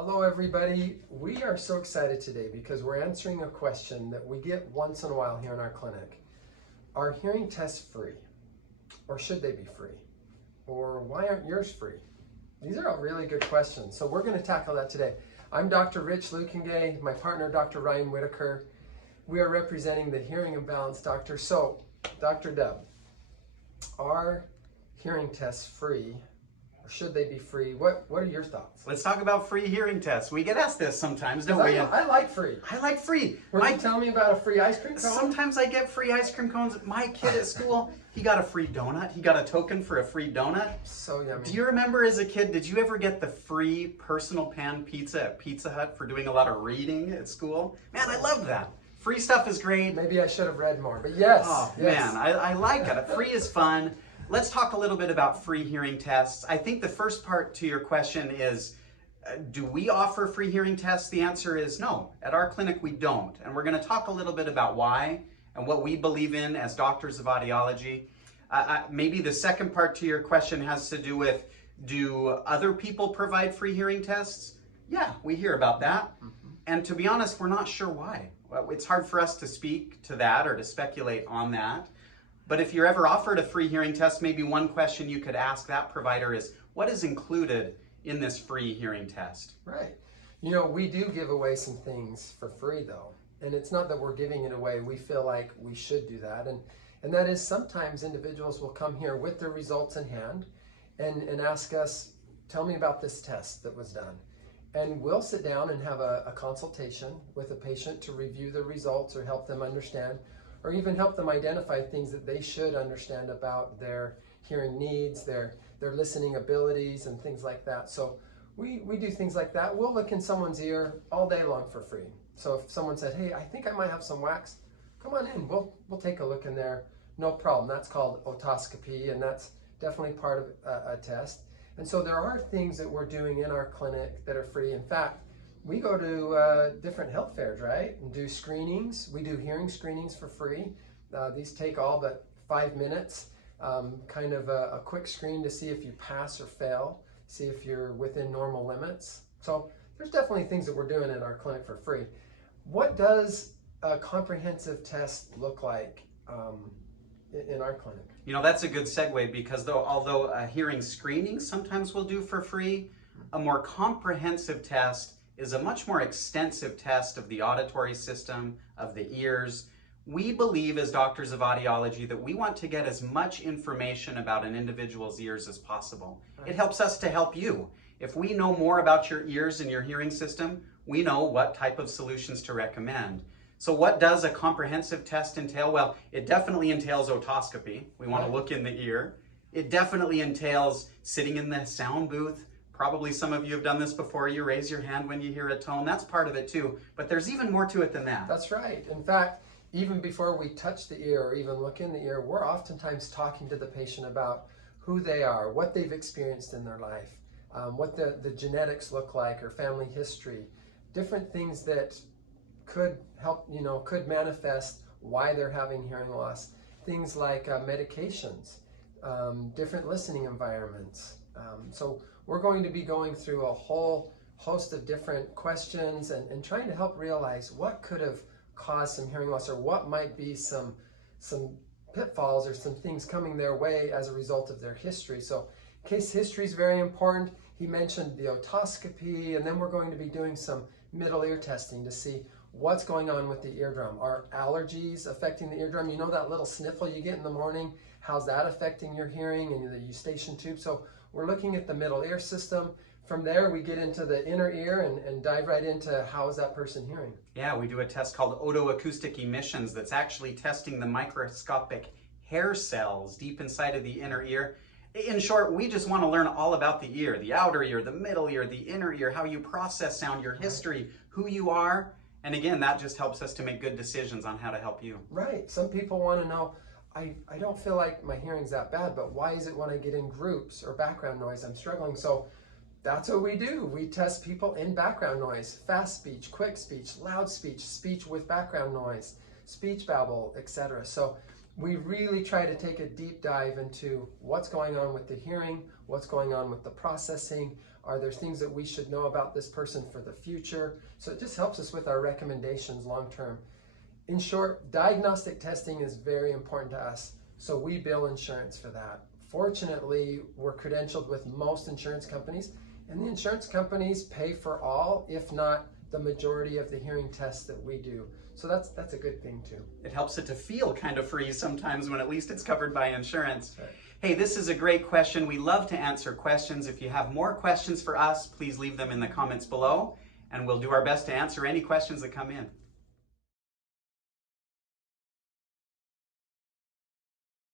Hello everybody. We are so excited today because we're answering a question that we get once in a while here in our clinic. Are hearing tests free? Or should they be free? Or why aren't yours free? These are all really good questions. So we're going to tackle that today. I'm Dr. Rich Luekenga, my partner Dr. Ryan Whitaker. We are representing the Hearing and Balance Doctor. So, Dr. Deb, are hearing tests free? Should they be free? What are your thoughts? Let's talk about free hearing tests. We get asked this sometimes, don't we? I like free. I like free. Were you telling me about a free ice cream cone? Sometimes I get free ice cream cones. My kid at school, he got a free donut. He got a token for a free donut. So yummy. Do you remember as a kid, did you ever get the free personal pan pizza at Pizza Hut for doing a lot of reading at school? Man, I love that. Free stuff is great. Maybe I should have read more, but yes. Oh, yes. Man, I like it. Free is fun. Let's talk a little bit about free hearing tests. I think the first part to your question is, do we offer free hearing tests? The answer is no. At our clinic, we don't. And we're going to talk a little bit about why and what we believe in as doctors of audiology. Maybe the second part to your question has to do with, do other people provide free hearing tests? Yeah, we hear about that. And to be honest, we're not sure why. It's hard for us to speak to that or to speculate on that. But if you're ever offered a free hearing test, maybe one question you could ask that provider is, what is included in this free hearing test? Right. You know, we do give away some things for free though. And it's not that we're giving it away. We feel like we should do that. And that is sometimes individuals will come here with their results in hand and ask us, tell me about this test that was done. And we'll sit down and have a consultation with a patient to review the results or help them understand, or even help them identify things that they should understand about their hearing needs, their listening abilities, and things like that. So we do things like that. We'll look in someone's ear all day long for free. So if someone said, hey, I think I might have some wax, come on in. We'll take a look in there. No problem. That's called otoscopy, and that's definitely part of a test. And so there are things that we're doing in our clinic that are free. In fact, we go to different health fairs, right? And do screenings. We do hearing screenings for free. These take all but 5 minutes. Kind of a quick screen to see if you pass or fail, see if you're within normal limits. So there's definitely things that we're doing in our clinic for free. What does a comprehensive test look like in our clinic? You know, that's a good segue because although a hearing screening sometimes we'll do for free, a more comprehensive test is a much more extensive test of the auditory system, of the ears. We believe as doctors of audiology that we want to get as much information about an individual's ears as possible. Right. It helps us to help you. If we know more about your ears and your hearing system, we know what type of solutions to recommend. So what does a comprehensive test entail? Well, it definitely entails otoscopy. We want to look in the ear. It definitely entails sitting in the sound booth. Probably some of you have done this before. You raise your hand when you hear a tone. That's part of it too. But there's even more to it than that. That's right. In fact, even before we touch the ear or even look in the ear, we're oftentimes talking to the patient about who they are, what they've experienced in their life, what the genetics look like or family history, different things that could help, could manifest why they're having hearing loss. Things like medications, different listening environments. So we're going to be going through a whole host of different questions and trying to help realize what could have caused some hearing loss or what might be some pitfalls or some things coming their way as a result of their history. So case history is very important. He mentioned the otoscopy, and then we're going to be doing some middle ear testing to see what's going on with the eardrum. Are allergies affecting the eardrum? You know that little sniffle you get in the morning? How's that affecting your hearing and the eustachian tube? So we're looking at the middle ear system. From there, we get into the inner ear and dive right into how is that person hearing. Yeah, we do a test called otoacoustic emissions that's actually testing the microscopic hair cells deep inside of the inner ear. In short, we just want to learn all about the ear, the outer ear, the middle ear, the inner ear, how you process sound, your history, who you are. And again, that just helps us to make good decisions on how to help you. Right. Some people want to know, I don't feel like my hearing's that bad, but why is it when I get in groups or background noise, I'm struggling? So that's what we do. We test people in background noise, fast speech, quick speech, loud speech, speech with background noise, speech babble, etc. So we really try to take a deep dive into what's going on with the hearing, what's going on with the processing. Are there things that we should know about this person for the future? So it just helps us with our recommendations long term. In short, diagnostic testing is very important to us, so we bill insurance for that. Fortunately, we're credentialed with most insurance companies, and the insurance companies pay for all, if not the majority of the hearing tests that we do. So that's a good thing too. It helps it to feel kind of free sometimes when at least it's covered by insurance. Right. Hey, this is a great question. We love to answer questions. If you have more questions for us, please leave them in the comments below, and we'll do our best to answer any questions that come in.